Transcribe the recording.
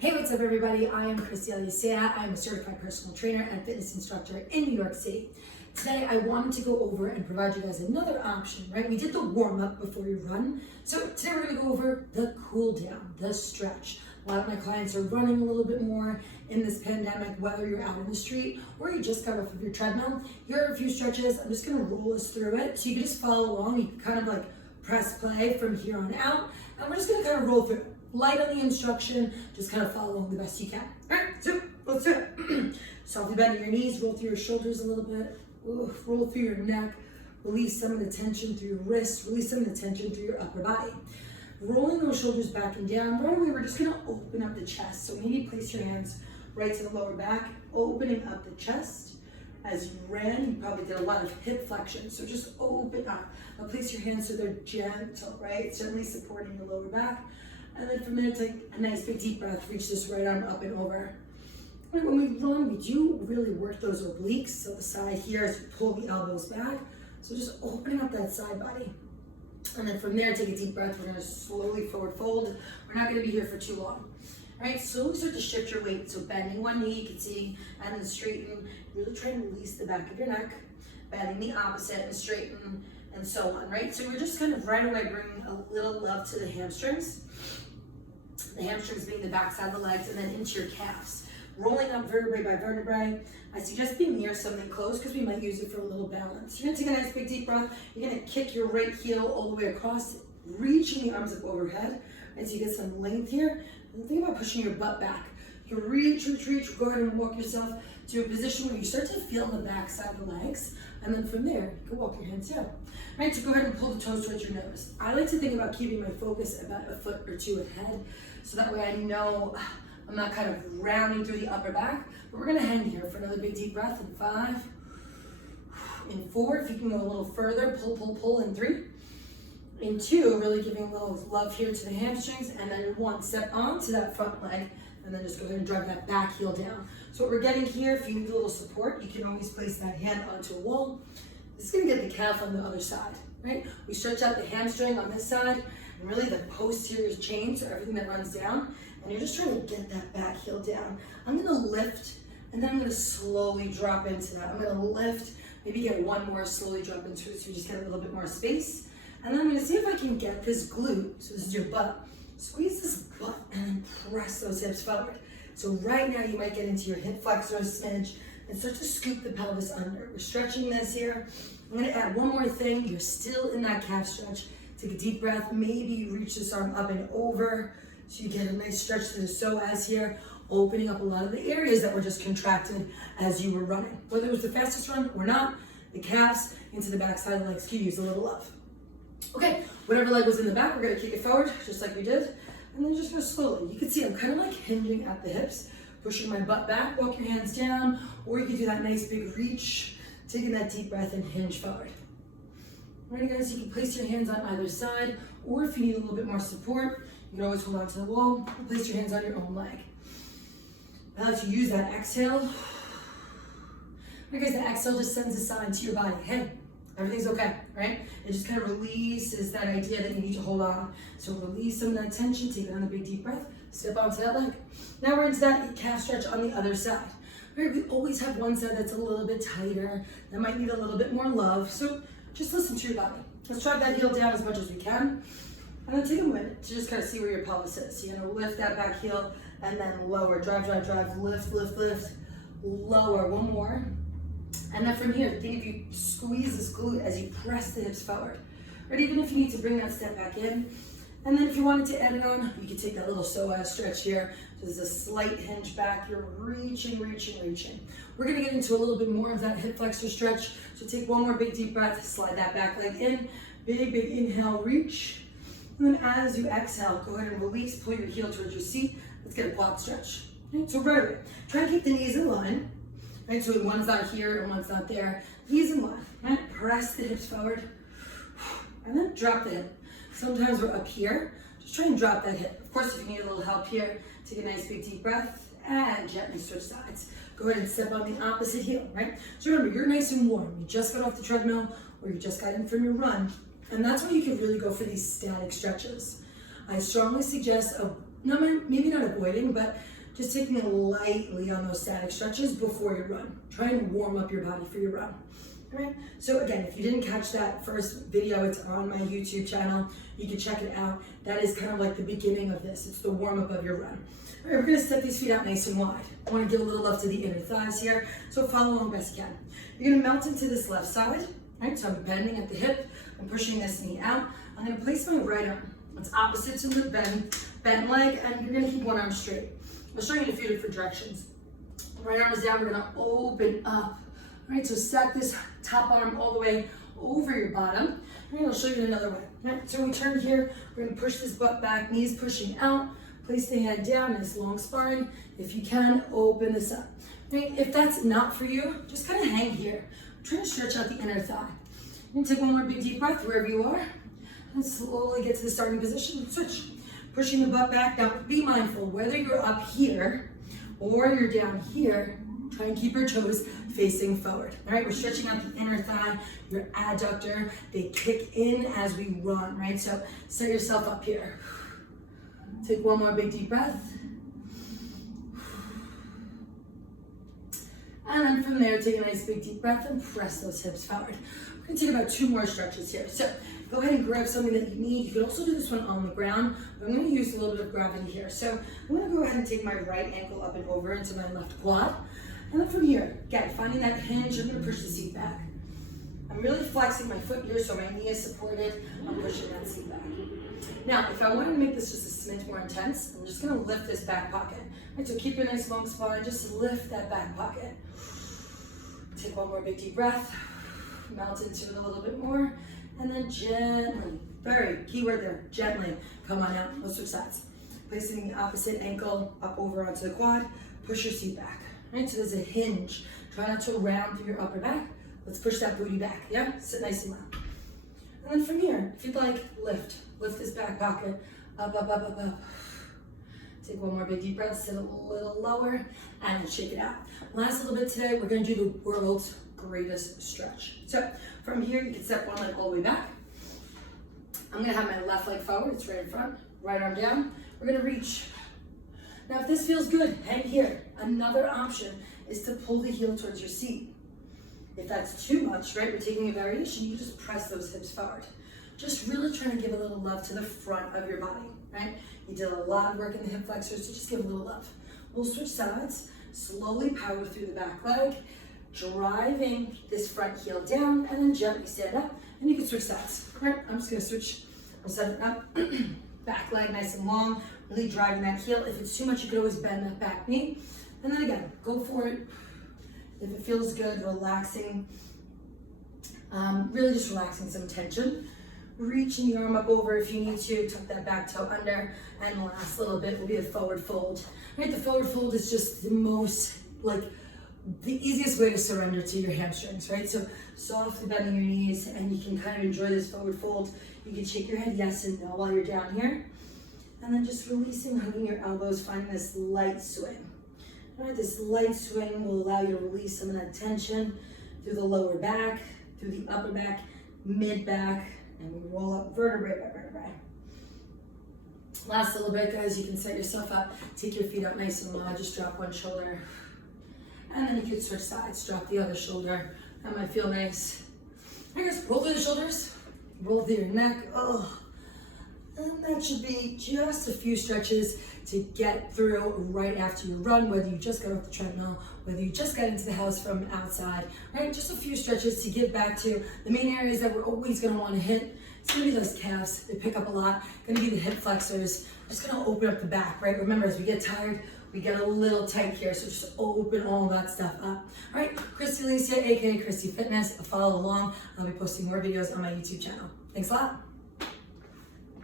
Hey, what's up everybody? I am Christy Alicia. I'm a certified personal trainer and fitness instructor in New York City. Today I wanted to go over and provide you guys another option, right? We did the warm up before you run. So today we're gonna go over the cool down, the stretch. A lot of my clients are running a little bit more in this pandemic, whether you're out in the street or you just got off of your treadmill. Here are a few stretches. I'm just gonna roll us through it. So you can just follow along. You can kind of like press play from here on out. And we're just gonna kind of roll through it. Light on the instruction, just kind of follow along the best you can. All right, so let's do it. Softly bend your knees, roll through your shoulders a little bit. Roll through your neck, release some of the tension through your wrists, release some of the tension through your upper body. Rolling those shoulders back and down. Right away, we're just gonna open up the chest. So maybe place your hands right to the lower back, opening up the chest. As you ran, you probably did a lot of hip flexion, so just open up. Now place your hands so they're gentle, right? Certainly supporting your lower back. And then from there, take a nice big deep breath, reach this right arm up and over. And when we run, we do really work those obliques. So the side here as you pull the elbows back. So just opening up that side body. And then from there, take a deep breath. We're gonna slowly forward fold. We're not gonna be here for too long. All right, slowly start to shift your weight. So bending one knee, you can see, and then straighten. Really try and release the back of your neck. Bending the opposite and straighten, and so on, right? So we're just kind of right away bringing a little love to the hamstrings. The hamstrings being the backside of the legs, and then into your calves. Rolling up vertebrae by vertebrae. I suggest being near something close because we might use it for a little balance. You're gonna take a nice big deep breath. You're gonna kick your right heel all the way across, reaching the arms up overhead. And so you get some length here. And think about pushing your butt back. You can reach, go ahead and walk yourself to a position where you start to feel the backside of the legs. And then from there, you can walk your hands down. Right, so go ahead and pull the toes towards your nose. I like to think about keeping my focus about a foot or two ahead. So that way I know I'm not kind of rounding through the upper back. But we're gonna hang here for another big deep breath in 5. In 4, if you can go a little further, pull in 3. In 2, really giving a little love here to the hamstrings. And then in 1, step onto that front leg. And then just go ahead and drive that back heel down. So what we're getting here, if you need a little support, you can always place that hand onto a wall. This is gonna get the calf on the other side, right? We stretch out the hamstring on this side, and really the posterior chain, so everything that runs down, and you're just trying to get that back heel down. I'm gonna lift, and then I'm gonna slowly drop into that. I'm gonna lift, maybe get one more, slowly drop into it, so you just get a little bit more space. And then I'm gonna see if I can get this glute, so this is your butt, squeeze this butt and press those hips forward. So right now you might get into your hip flexor a smidge and start to scoop the pelvis under. We're stretching this here. I'm gonna add one more thing. You're still in that calf stretch. Take a deep breath. Maybe you reach this arm up and over so you get a nice stretch to the psoas here, opening up a lot of the areas that were just contracted as you were running. Whether it was the fastest run or not, the calves into the back side of the legs can use a little love. Okay, whatever leg was in the back, we're gonna kick it forward, just like we did. And then just go slowly. You can see I'm kind of like hinging at the hips, pushing my butt back, walk your hands down, or you can do that nice big reach, taking that deep breath and hinge forward. All right, guys, you can place your hands on either side, or if you need a little bit more support, you can always hold on to the wall, or place your hands on your own leg. Now as you use that exhale, all right, guys, the exhale just sends a sign to your body, hey, everything's okay, right? It just kind of releases that idea that you need to hold on. So release some of that tension, take another big deep breath, step onto that leg. Now we're into that calf stretch on the other side. Right, we always have one side that's a little bit tighter, that might need a little bit more love. So just listen to your body. Let's drive that heel down as much as we can. And then take a minute to just kind of see where your pelvis is. So you're gonna lift that back heel and then lower, drive, lift, lower, one more. And then from here, think if you squeeze this glute as you press the hips forward. Right, even if you need to bring that step back in. And then if you wanted to add it on, you can take that little psoas stretch here. So there's a slight hinge back, you're reaching. We're gonna get into a little bit more of that hip flexor stretch. So take one more big deep breath, slide that back leg in, big inhale, reach. And then as you exhale, go ahead and release, pull your heel towards your seat. Let's get a quad stretch. Right, so right away, try to keep the knees in line. Right, so one's not here and one's not there. Knees in line, right? Press the hips forward, and then drop the hip. Sometimes we're up here, just try and drop that hip. Of course, if you need a little help here, take a nice big deep breath and gently switch sides. Go ahead and step on the opposite heel, right? So remember, you're nice and warm. You just got off the treadmill or you just got in from your run, and that's when you can really go for these static stretches. I strongly suggest a maybe not avoiding, but just taking it lightly on those static stretches before your run. Try and warm up your body for your run. All right, so again, if you didn't catch that first video, it's on my YouTube channel. You can check it out. That is kind of like the beginning of this. It's the warm up of your run. All right, we're gonna step these feet out nice and wide. I wanna give a little love to the inner thighs here, so follow along best you can. You're gonna melt into this left side, right? So I'm bending at the hip, I'm pushing this knee out. I'm gonna place my right arm. It's opposite to the bent leg, and you're gonna keep one arm straight. I'll show you in a few different directions. Right arm is down, we're gonna open up. All right, so stack this top arm all the way over your bottom. All right, I'll show you another way. All right, so we turn here, we're gonna push this butt back, knees pushing out, place the hand down, nice long spine. If you can, open this up. All right, if that's not for you, just kind of hang here. Try to stretch out the inner thigh. And take one more big deep breath wherever you are, and slowly get to the starting position, switch. Pushing the butt back. Now be mindful, whether you're up here or you're down here, try and keep your toes facing forward. All right, we're stretching out the inner thigh, your adductor. They kick in as we run, right? So set yourself up here. Take one more big deep breath. And then from there, take a nice big deep breath and press those hips forward. We're gonna take about 2 more stretches here. So go ahead and grab something that you need. You can also do this one on the ground, but I'm gonna use a little bit of gravity here. So I'm gonna go ahead and take my right ankle up and over into my left quad. And then from here, again, finding that hinge, I'm gonna push the seat back. I'm really flexing my foot here so my knee is supported. I'm pushing that seat back. Now, if I wanted to make this just a smidge more intense, I'm just gonna lift this back pocket. Right, so keep your nice long spine, just lift that back pocket. Take one more big deep breath, melt into it a little bit more, and then gently, very key word there, gently, come on out, let's switch sides. Placing the opposite ankle up over onto the quad, push your seat back, right? So there's a hinge. Try not to round through your upper back. Let's push that booty back, yeah? Sit nice and low. And then from here, if you'd like, lift this back pocket, up, up, up, up, up. Take one more big deep breath, sit a little lower, and then shake it out. Last little bit today, we're gonna do the world's greatest stretch. So from here, you can step one leg all the way back. I'm gonna have my left leg forward, it's right in front, right arm down. We're gonna reach. Now, if this feels good, hang here. Another option is to pull the heel towards your seat. If that's too much, right, we're taking a variation, you just press those hips forward. Just really trying to give a little love to the front of your body, right? You did a lot of work in the hip flexors, so just give a little love. We'll switch sides, slowly power through the back leg, driving this front heel down, and then gently stand up, and you can switch sides. All right, I'm just gonna switch, I'm setting up, back leg nice and long, really driving that heel. If it's too much, you could always bend that back knee. And then again, go for it. If it feels good, relaxing, really just relaxing some tension. Reaching the arm up over if you need to, tuck that back toe under, and the last little bit will be a forward fold. Right, the forward fold is just the most, the easiest way to surrender to your hamstrings, right? So softly bending your knees, and you can kind of enjoy this forward fold. You can shake your head yes and no while you're down here. And then just releasing, hugging your elbows, finding this light swing. All right, this light swing will allow you to release some of that tension through the lower back, through the upper back, mid back, and we roll up vertebrae by vertebrae. Last little bit, guys, you can set yourself up, take your feet up nice and low, just drop one shoulder. And then you can switch sides, drop the other shoulder. That might feel nice. All right, guys, roll through the shoulders, roll through your neck, and that should be just a few stretches to get through right after your run, whether you just got off the treadmill, whether you just got into the house from outside, right? Just a few stretches to get back to the main areas that we're always gonna wanna hit. It's gonna be those calves, they pick up a lot. Gonna be the hip flexors, just gonna open up the back, right? Remember, as we get tired, we get a little tight here, so just open all that stuff up. All right, Christy Alicia, AKA Christy Fitness, follow along. I'll be posting more videos on my YouTube channel. Thanks a lot.